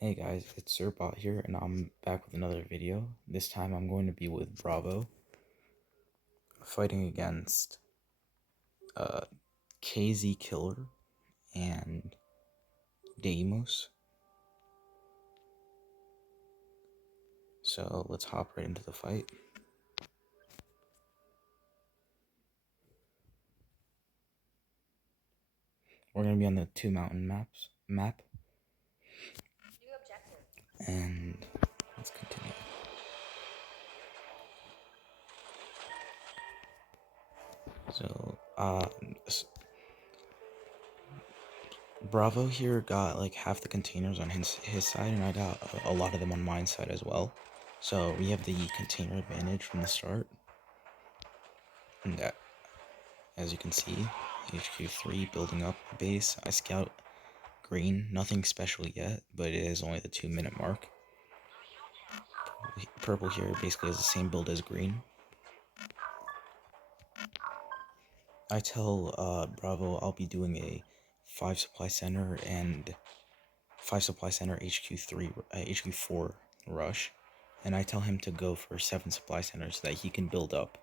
Hey guys, it's Sirbot here, and I'm back with another video. This time I'm going to be with Bravo, fighting against KZ.KILLER and DEIMOS. So let's hop right into the fight. We're going to be on the two mountain map, and let's continue. So, Bravo here got like half the containers on his side, and I got a lot of them on my side as well. So we have the container advantage from the start. And as you can see, HQ3 building up the base. I scout green, nothing special yet, but it is only the 2-minute mark. Purple here basically has the same build as green. I tell Bravo I'll be doing a 5 supply center and 5 supply center HQ4 rush, and I tell him to go for 7 supply centers so that he can build up.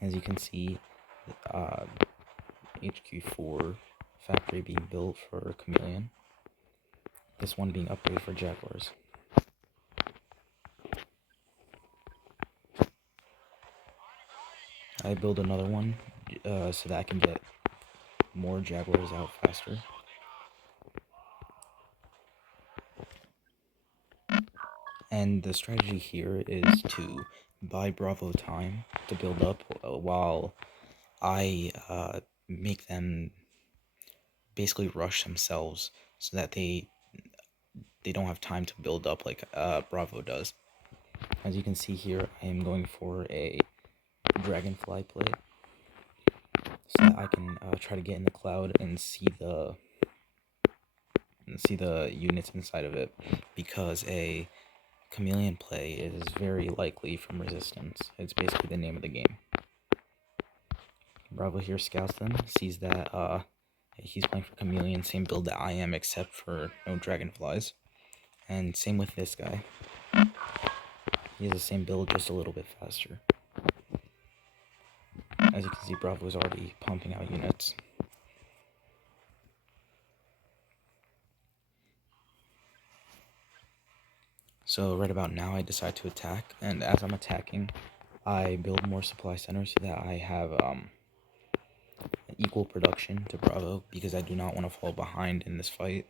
As you can see, HQ4 factory being built for Chameleon. This one being upgraded for Jaguars. I build another one so that I can get more Jaguars out faster. And the strategy here is to buy Bravo time to build up while I make them basically rush themselves so that they don't have time to build up like Bravo does. As you can see here, I am going for a Dragonfly play so that I can try to get in the cloud and see the units inside of it, because a Chameleon play is very likely from resistance. It's basically the name of the game. Bravo here scouts them, sees that he's playing for Chameleon, same build that I am, except for no Dragonflies. And same with this guy. He has the same build, just a little bit faster. As you can see, Bravo is already pumping out units. So right about now, I decide to attack, and as I'm attacking, I build more supply centers so that I have equal production to Bravo, because I do not want to fall behind in this fight,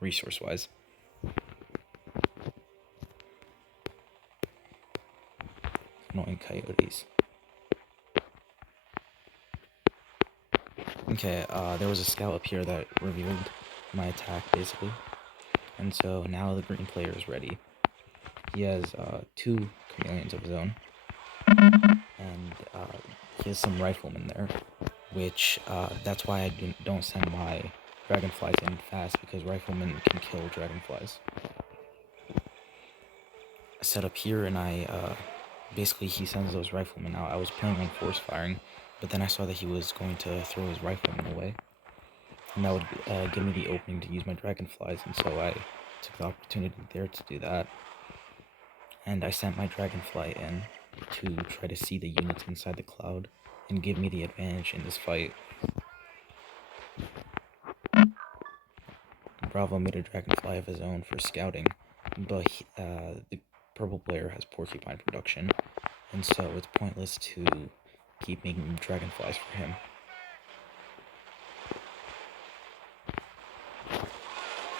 resource-wise. Annoying coyotes. Okay, there was a scout up here that revealed my attack, basically. And so now the green player is ready. He has 2 chameleons of his own. And he has some riflemen there, which that's why I don't send my dragonflies in fast, because riflemen can kill dragonflies. I set up here, and basically he sends those riflemen out. I was planning on force firing, but then I saw that he was going to throw his riflemen away, and that would give me the opening to use my dragonflies, and so I took the opportunity there to do that. And I sent my dragonfly in to try to see the units inside the cloud and give me the advantage in this fight. Bravo made a dragonfly of his own for scouting, but the purple player has porcupine production, and so it's pointless to keep making dragonflies for him.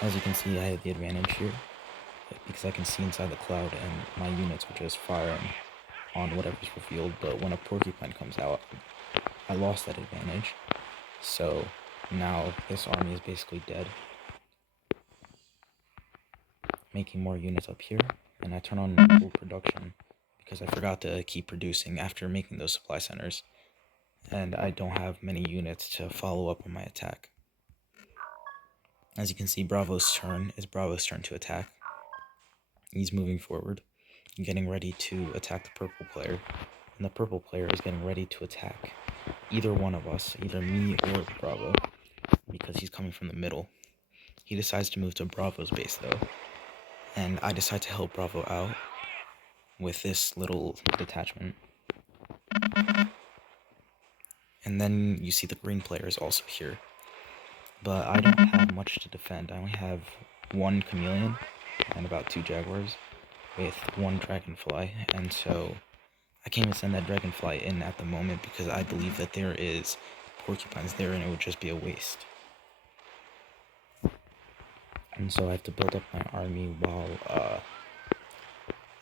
As you can see, I have the advantage here, because I can see inside the cloud, and my units are just firing on whatever's revealed. But when a porcupine comes out, I lost that advantage, so now this army is basically dead. Making more units up here, and I turn on full production because I forgot to keep producing after making those supply centers, and I don't have many units to follow up on my attack. As you can see, Bravo's turn to attack. He's moving forward, getting ready to attack the purple player, and the purple player is getting ready to attack either one of us, either me or Bravo, because he's coming from the middle. He decides to move to Bravo's base though, and I decide to help Bravo out with this little detachment. And then you see the green player is also here. But I don't have much to defend. I only have one chameleon and about 2 jaguars with 1 dragonfly, and so I can't even send that dragonfly in at the moment because I believe that there is porcupines there and it would just be a waste. And so I have to build up my army while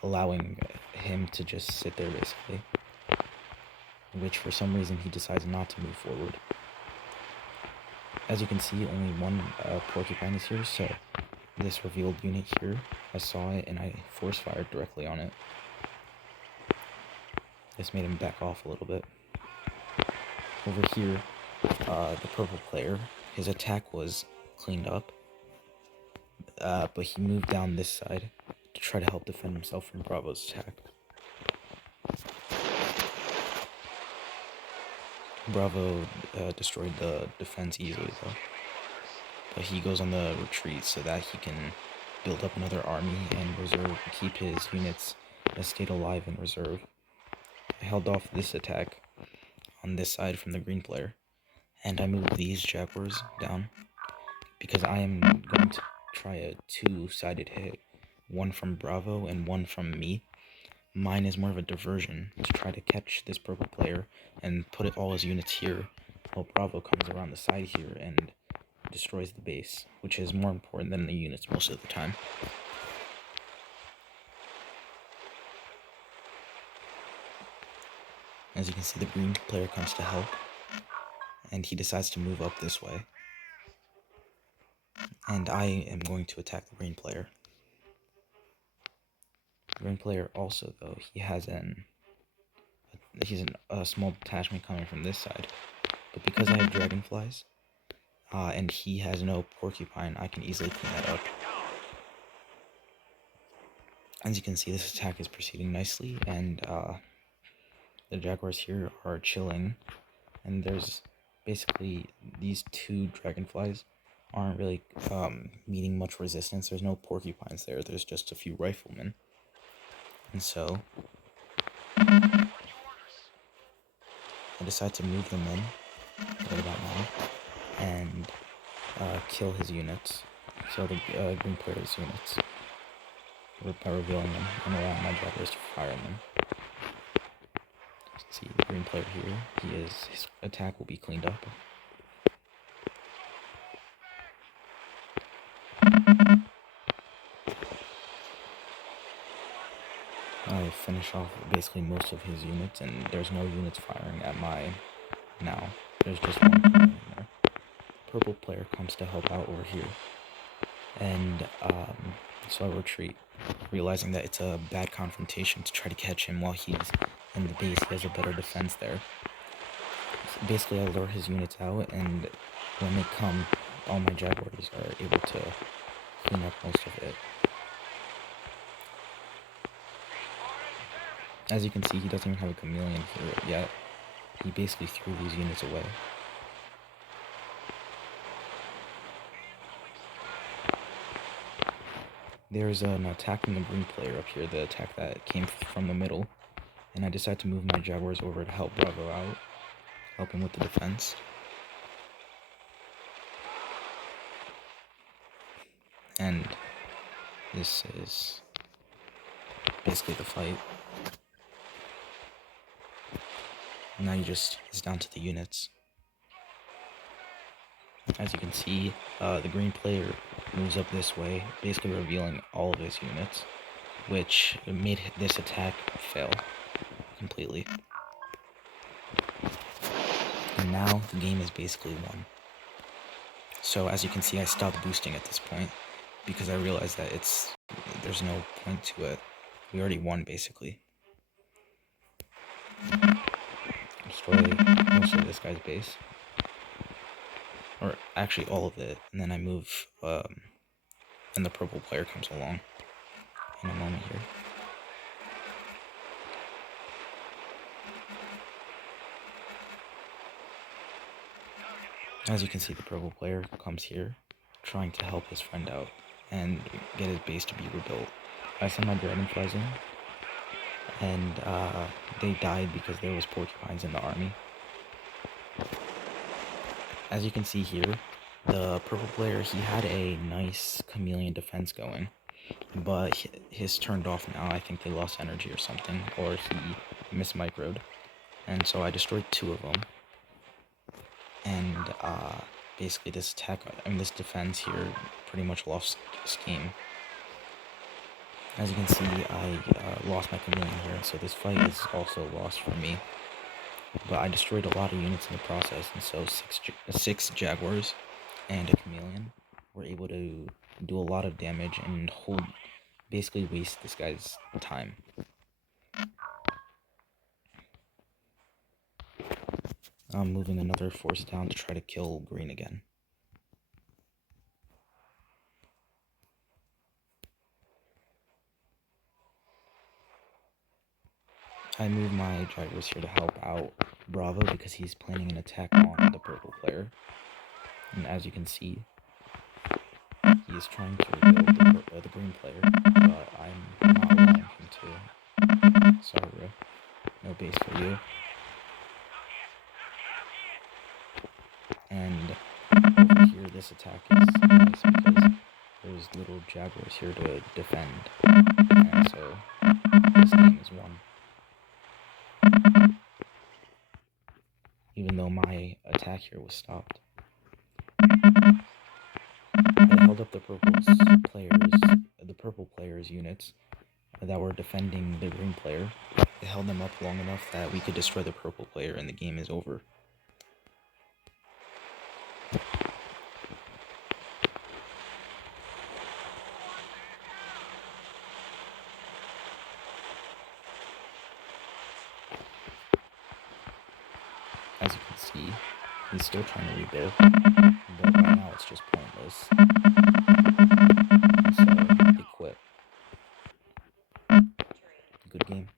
allowing him to just sit there basically, which for some reason he decides not to move forward. As you can see, only 1 porcupine is here, so this revealed unit here, I saw it and I force fired directly on it. This made him back off a little bit. Over here, the purple player, his attack was cleaned up, but he moved down this side to try to help defend himself from Bravo's attack. Bravo destroyed the defense easily though, but he goes on the retreat so that he can build up another army and keep his units that stayed alive in reserve. I held off this attack on this side from the green player, and I moved these jaguars down because I am going to try a 2-sided hit, 1 from Bravo and 1 from me. Mine is more of a diversion to try to catch this purple player and put all his units here, while Bravo comes around the side here and destroys the base, which is more important than the units most of the time. As you can see, the green player comes to help, and he decides to move up this way. And I am going to attack the green player. The green player also, though, he's a small detachment coming from this side. But because I have dragonflies, and he has no porcupine, I can easily clean that up. As you can see, this attack is proceeding nicely, and the jaguars here are chilling. And there's basically these 2 dragonflies aren't really meeting much resistance. There's no porcupines there. There's just a few riflemen. And so I decide to move them in right about now and kill his units. Kill the green player's units by revealing them and allowing my jaguars to fire on them. See the green player here. His attack will be cleaned up. I finish off basically most of his units, and there's no units firing at my now. There's just 1 in there. Purple player comes to help out over here, and so I retreat, realizing that it's a bad confrontation to try to catch him while he's in the base. He has a better defense there. So basically, I lure his units out, and when they come, all my jaguars are able to clean up most of it. As you can see, he doesn't even have a chameleon here yet. He basically threw these units away. There's an attack from the green player up here, the attack that came from the middle, and I decide to move my jaguars over to help Bravo out, help him with the defense. And this is basically the fight. Now it's down to the units. As you can see, the green player moves up this way, basically revealing all of his units, which made this attack fail completely. And now the game is basically won. So as you can see, I stopped boosting at this point because I realized that there's no point to it. We already won basically. Destroy most of this guy's base. Or actually all of it, and then I move, and the purple player comes along in a moment here. As you can see, the purple player comes here, trying to help his friend out and get his base to be rebuilt. I sent my dragonflies in, and they died because there was porcupines in the army. As you can see here, the purple player, he had a nice chameleon defense going, but his turned off now. I think they lost energy or something, or he mismicroed, and so I destroyed 2 of them. And basically this this defense here pretty much lost steam. As you can see, I lost my chameleon here, so this fight is also lost for me. But I destroyed a lot of units in the process, and so 6 jaguars and a chameleon were able to do a lot of damage and basically waste this guy's time. I'm moving another force down to try to kill green again. I move my jaguars here to help out Bravo because he's planning an attack on the purple player. And as you can see, he is trying to rebuild the green player, but I'm not allowing him to. Sorry, bro. No base for you. And over here, this attack is nice because there's little jaguars here to defend, and so this game is won. Even though my attack here was stopped. I held up the purple players' units that were defending the green player. I held them up long enough that we could destroy the purple player and the game is over. As you can see, he's still trying to rebuild, but by now it's just pointless. And so they quit. Good game.